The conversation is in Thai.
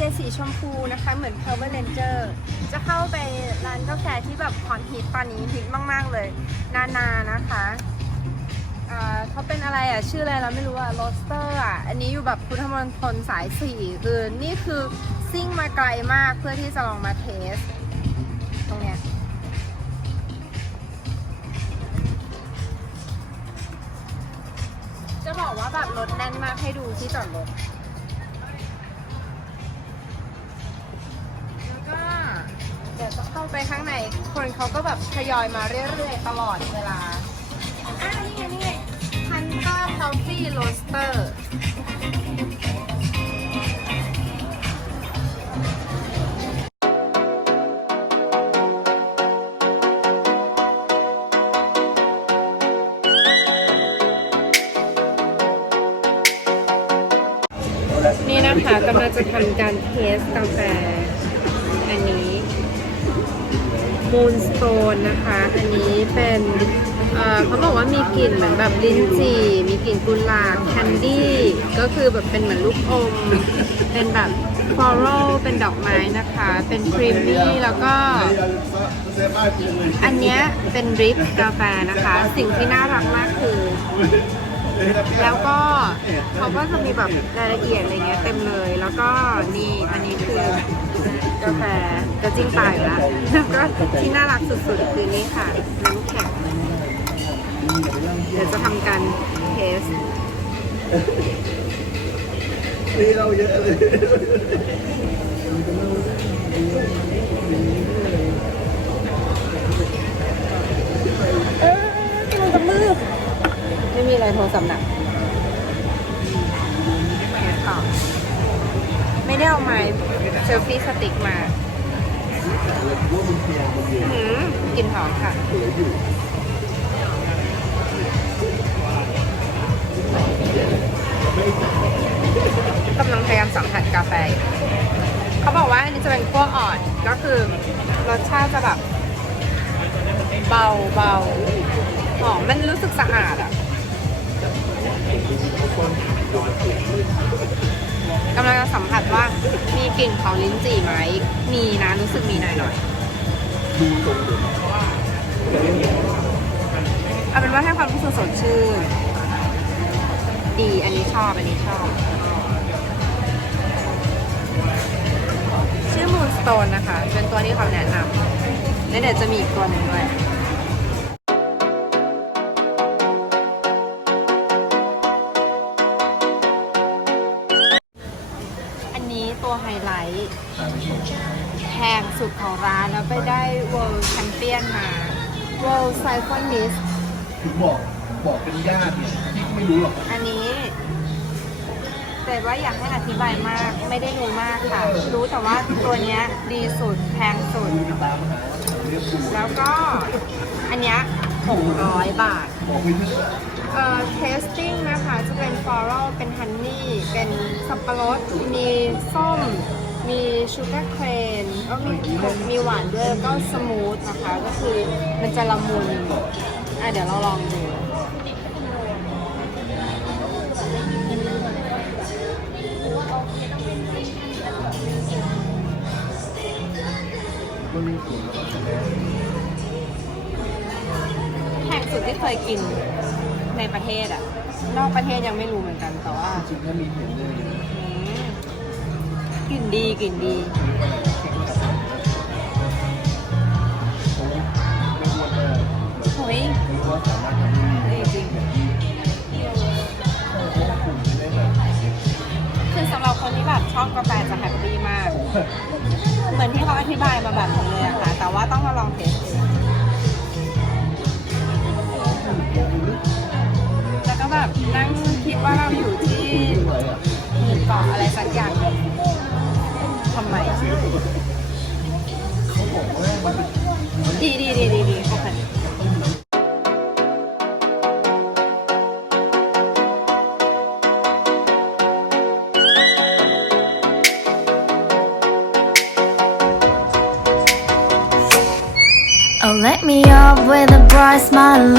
เจสีชมพูนะคะ เหมือน Power Ranger จะเข้าไปร้านกาแฟที่แบบฮอตฮิตตอนนี้ฮิตมาก ๆ เลย นานานะคะเขาเป็นอะไรอะ ชื่ออะไรเราไม่รู้อะโรสเตอร์อะ อันนี้อยู่แบบพุทธมณฑลสายสี่คือนี่คือซิ่งมาไกลมากเพื่อที่จะลองมาเทส ตรงเนี้ยจะบอกว่าแบบรถแน่นมากให้ดูที่จอดรถ เดี๋ยวจะเข้าไปข้างในคนเขาก็แบบทยอยมาเรื่อยๆ ตลอดเวลาอะนี่ไงนี่ไงฮันต้าคาเฟ่โรสเตอร์นี่นะคะกำลังจะทำการเทสกาแฟอันนี้ Moonstone นะคะ อันนี้เป็นเเขาบอกว่ามีกลิ่นเหมือนแบบลิ้นจี่ มีกลิ่นกุหลาบแคนดี้ ก็คือแบบเป็นเหมือนลูกอม เป็นแบบฟลอรัลเป็นดอกไม้นะคะ เป็นครีมมี่แล้วก็ อันเนี้ยเป็นดริปกาแฟนะคะ สิ่งที่น่ารักมากคือ แล้วก็เขาก็จะมีแบบรายละเอียดอะไรเงี้ยเต็มเลย แล้วก็นี่อันนี้ กระจิ้งตายแล้ว แล้วก็ที่น่ารักสุดๆ คือนี่ค่ะน้ำแข็งเดี๋ยวจะทำการเทสนี่เราเยอะเลยเออโทรศัพท์มือไม่มีอะไรโทรศัพท์หนักเทสต่อไม่ได้เอาไม้เซลฟี่สติ๊กมา หือกลิ่นหอมค่ะ กำลังพยายามสัมผัสกาแฟอยู่เขาบอกว่าอันนี้จะเป็นขั้วอ่อน ก็คือรสชาติจะแบบ เบาเบาหอมมันรู้สึกสะอาดอะกำลังจะสัมผัสว่า กลิ่นของลิ้นจี่ไหม มีนะรู้สึกมีหน่อยหน่อยเอาเป็นว่าให้ความรู้สึกสดชื่น ดีอันนี้ชอบ อันนี้ชอบ ชื่อ Moonstone นะคะ เป็นตัวที่เขาแนะนำแล้วเดี๋ยวจะมีอีกตัวหนึ่งด้วย ตัวไฮไลท์แพงสุดของร้านแล้วไปได้ World Champion มา World Siphonist ถึงบอกบอกเป็นญาติเนี่ยพี่ก็ไม่รู้หรอกอันนี้ แต่ว่าอยากให้อธิบายมากไม่ได้รู้มากค่ะ รู้แต่ว่าตัวเนี้ยดีสุดแพงสุด ตามหาเรียกคุณแล้วก็อันเนี้ย600 บาท บอกไปเถอะ เอ่อ tasting นะคะจะเป็น floral เป็น honey เป็นสับปะรด มีส้ม มี sugar cane ก็มีมีหวานด้วยแล้วก็ smooth นะคะ ก็คือมันจะละมุน อะเดี๋ยวเราลองดู มันมีผลแพง สุดที่เคยกินในประเทศอะนอกประเทศยังไม่รู้เหมือนกันแต่ว่าจริงๆถ้ามีเห็นเลยอืมกลิ่นดีกลิ่นดี ไม่ควรจะเฮ้ยไม่ควรสามารถทำได้เฮ้ยจริงเพราะว่าคุณไม่ได้แบบคือสำหรับคนที่แบบชอบกาแฟจะแฮปปี้มาก เหมือนที่เขาอธิบายมาแบบนี้เลยอะค่ะ แต่ว่าต้องมาลองเทส นั่งคิดว่าเราอยู่ที่หวอะหมู่เกาะอะไรสักอย่างทำไม ดีดีดีดีดีโอเค Oh, let me up with a bright smile.